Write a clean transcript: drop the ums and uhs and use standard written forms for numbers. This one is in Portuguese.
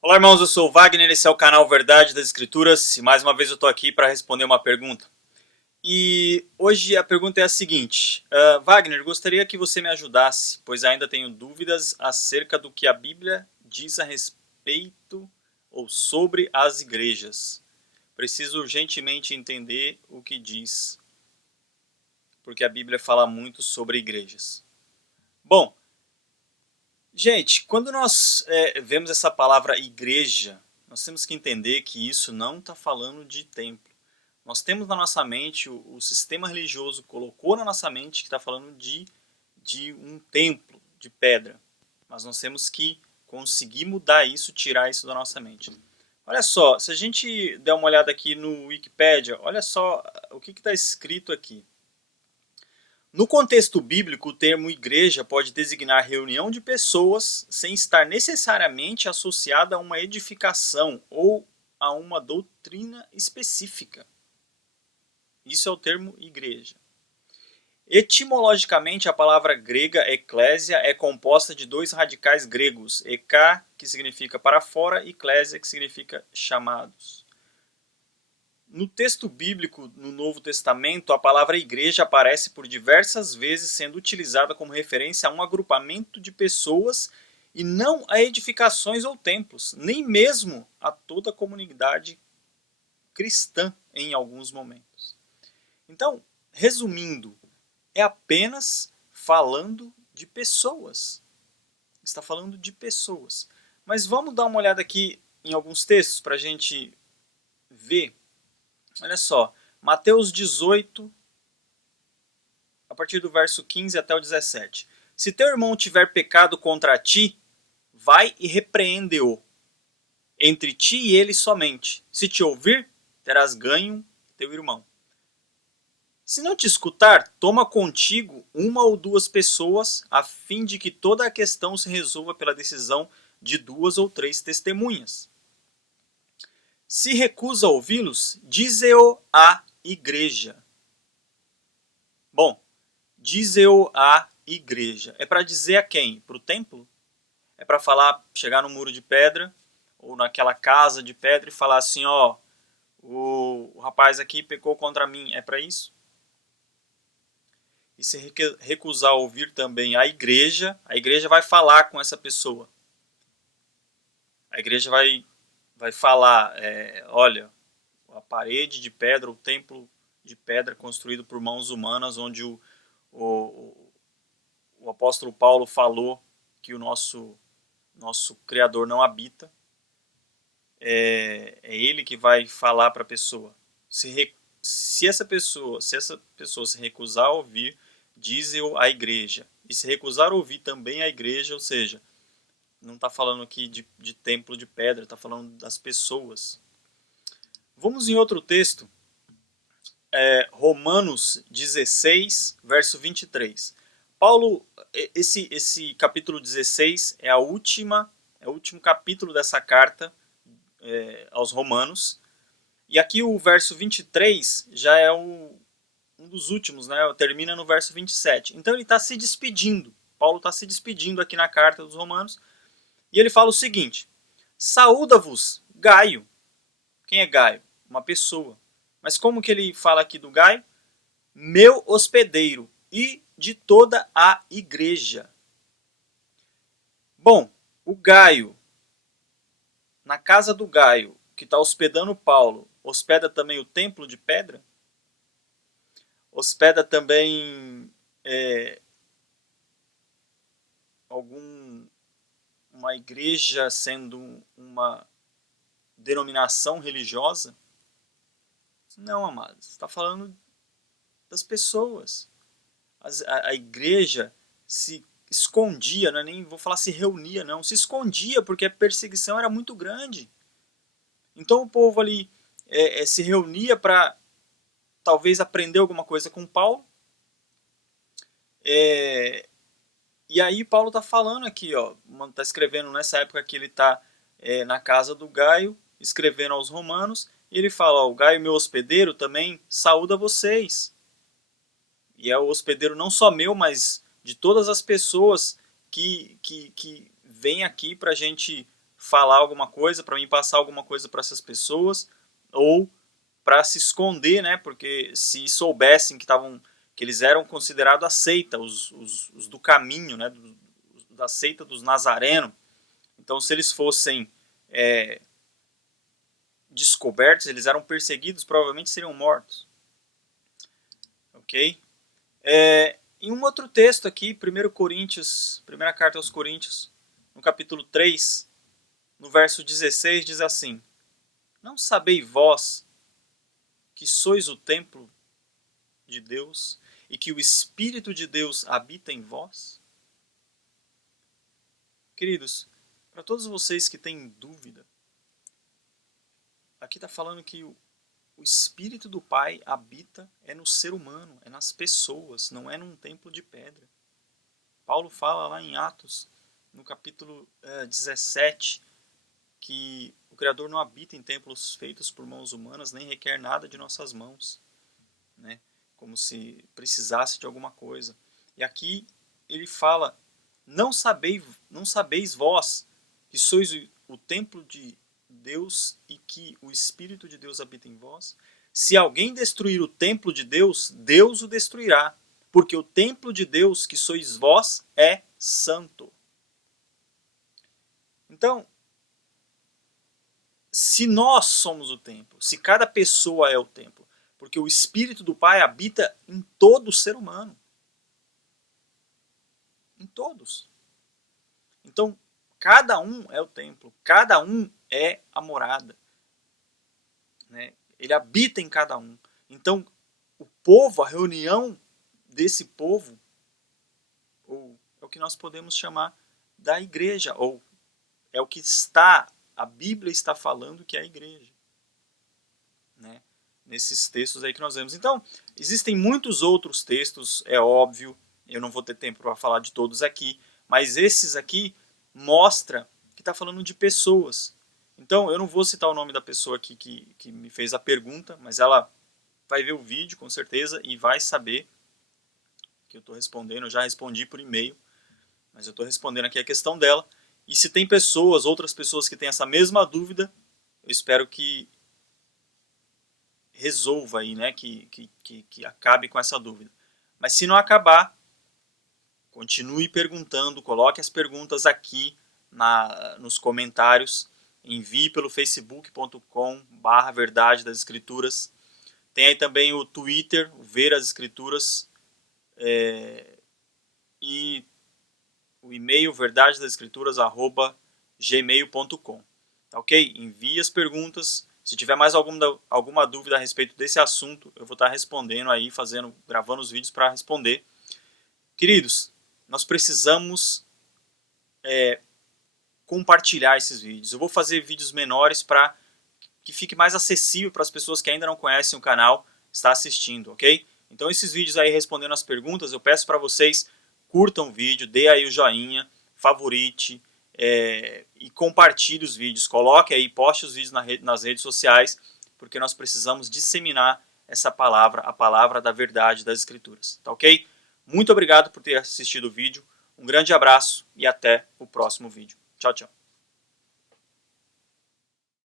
Olá, irmãos, eu sou o Wagner, esse é o canal Verdade das Escrituras e mais uma vez eu estou aqui para responder uma pergunta. E hoje a pergunta é a seguinte: Wagner, gostaria que você me ajudasse, pois ainda tenho dúvidas acerca do que a Bíblia diz a respeito ou sobre as igrejas. Preciso urgentemente entender o que diz, porque a Bíblia fala muito sobre igrejas. Bom, gente, quando nós vemos essa palavra igreja, nós temos que entender que isso não está falando de templo. Nós temos na nossa mente, o sistema religioso colocou na nossa mente que está falando de um templo de pedra. Mas nós temos que conseguir mudar isso, tirar isso da nossa mente. Olha só, se a gente der uma olhada aqui no Wikipedia, olha só o que está escrito aqui. No contexto bíblico, o termo igreja pode designar reunião de pessoas sem estar necessariamente associada a uma edificação ou a uma doutrina específica. Isso é o termo igreja. Etimologicamente, a palavra grega eclésia é composta de dois radicais gregos, eka, que significa para fora, e clésia, que significa chamados. No texto bíblico, no Novo Testamento, a palavra igreja aparece por diversas vezes sendo utilizada como referência a um agrupamento de pessoas e não a edificações ou templos, nem mesmo a toda a comunidade cristã em alguns momentos. Então, resumindo, é apenas falando de pessoas. Está falando de pessoas. Mas vamos dar uma olhada aqui em alguns textos para a gente ver. Olha só, Mateus 18, a partir do verso 15 até o 17. Se teu irmão tiver pecado contra ti, vai e repreende-o, entre ti e ele somente. Se te ouvir, terás ganho teu irmão. Se não te escutar, toma contigo uma ou duas pessoas, a fim de que toda a questão se resolva pela decisão de duas ou três testemunhas. Se recusa a ouvi-los, dize-o à igreja. Bom, dize-o à igreja. É para dizer a quem? Para o templo? É para falar, chegar no muro de pedra, ou naquela casa de pedra e falar assim, ó, o rapaz aqui pecou contra mim. É para isso? E se recusar a ouvir também a igreja vai falar com essa pessoa. A igreja vai falar, olha, a parede de pedra, o templo de pedra construído por mãos humanas, onde o, o apóstolo Paulo falou que o nosso Criador não habita, é ele que vai falar para a pessoa. Se essa pessoa se recusar a ouvir, diz-o à igreja. E se recusar a ouvir também a igreja, ou seja, não está falando aqui de templo de pedra, está falando das pessoas. Vamos em outro texto, Romanos 16, verso 23. Paulo, esse capítulo 16 é o último capítulo dessa carta aos Romanos. E aqui o verso 23 já é um dos últimos, né? Termina no verso 27. Então ele está se despedindo. Paulo está se despedindo aqui na carta dos Romanos. E ele fala o seguinte: saúda-vos, Gaio. Quem é Gaio? Uma pessoa. Mas como que ele fala aqui do Gaio? Meu hospedeiro e de toda a igreja. Bom, o Gaio, na casa do Gaio, que está hospedando Paulo, hospeda também o templo de pedra? Hospeda também uma igreja sendo uma denominação religiosa? Não, amados. Está falando das pessoas. A igreja se escondia, não é nem vou falar se reunia, não. Se escondia porque a perseguição era muito grande. Então o povo ali se reunia para talvez aprender alguma coisa com Paulo. E aí Paulo está falando aqui, está escrevendo nessa época que ele está na casa do Gaio, escrevendo aos romanos, e ele fala, o Gaio, meu hospedeiro, também saúda vocês. E é o hospedeiro não só meu, mas de todas as pessoas que vêm aqui para a gente falar alguma coisa, para mim passar alguma coisa para essas pessoas, ou para se esconder, né? Porque se soubessem que eles eram considerados a seita, os do caminho, né? Da seita dos Nazarenos. Então, se eles fossem descobertos, eles eram perseguidos, provavelmente seriam mortos. Ok? Em um outro texto aqui, 1 Coríntios, primeira carta aos Coríntios, no capítulo 3, no verso 16, diz assim: Não sabeis vós que sois o templo de Deus e que o Espírito de Deus habita em vós? Queridos, para todos vocês que têm dúvida, aqui está falando que o Espírito do Pai habita no ser humano, é nas pessoas, não é num templo de pedra. Paulo fala lá em Atos, no capítulo 17, que o Criador não habita em templos feitos por mãos humanas, nem requer nada de nossas mãos, né? Como se precisasse de alguma coisa. E aqui ele fala, não sabeis vós que sois o templo de Deus e que o Espírito de Deus habita em vós? Se alguém destruir o templo de Deus, Deus o destruirá, porque o templo de Deus que sois vós é santo. Então, se nós somos o templo, se cada pessoa é o templo, porque o Espírito do Pai habita em todo ser humano. Em todos. Então, cada um é o templo, cada um é a morada. Né? Ele habita em cada um. Então, o povo, a reunião desse povo, ou é o que nós podemos chamar da igreja, ou é o que a Bíblia está falando que é a igreja. Né? Nesses textos aí que nós vemos. Então, existem muitos outros textos, é óbvio, eu não vou ter tempo para falar de todos aqui, mas esses aqui mostra que está falando de pessoas. Então, eu não vou citar o nome da pessoa aqui que me fez a pergunta, mas ela vai ver o vídeo com certeza e vai saber que eu estou respondendo. Eu já respondi por e-mail, mas eu estou respondendo aqui a questão dela. E se tem pessoas, outras pessoas que têm essa mesma dúvida, eu espero que resolva aí, né, que acabe com essa dúvida. Mas se não acabar, continue perguntando, coloque as perguntas aqui nos comentários, envie pelo facebook.com/verdade das escrituras. Tem aí também o Twitter, o Ver as Escrituras, e o e-mail verdadedasescrituras@gmail.com. Tá ok? Envie as perguntas. Se tiver mais alguma dúvida a respeito desse assunto, eu vou estar respondendo aí, gravando os vídeos para responder. Queridos, nós precisamos compartilhar esses vídeos. Eu vou fazer vídeos menores para que fique mais acessível para as pessoas que ainda não conhecem o canal estar assistindo, ok? Então esses vídeos aí respondendo as perguntas, eu peço para vocês curtam o vídeo, dê aí o joinha, favorite e compartilhe os vídeos. Coloque aí, poste os vídeos nas redes sociais, porque nós precisamos disseminar essa palavra, a palavra da verdade das Escrituras, tá ok? Muito obrigado por ter assistido o vídeo, um grande abraço e até o próximo vídeo. Tchau, tchau.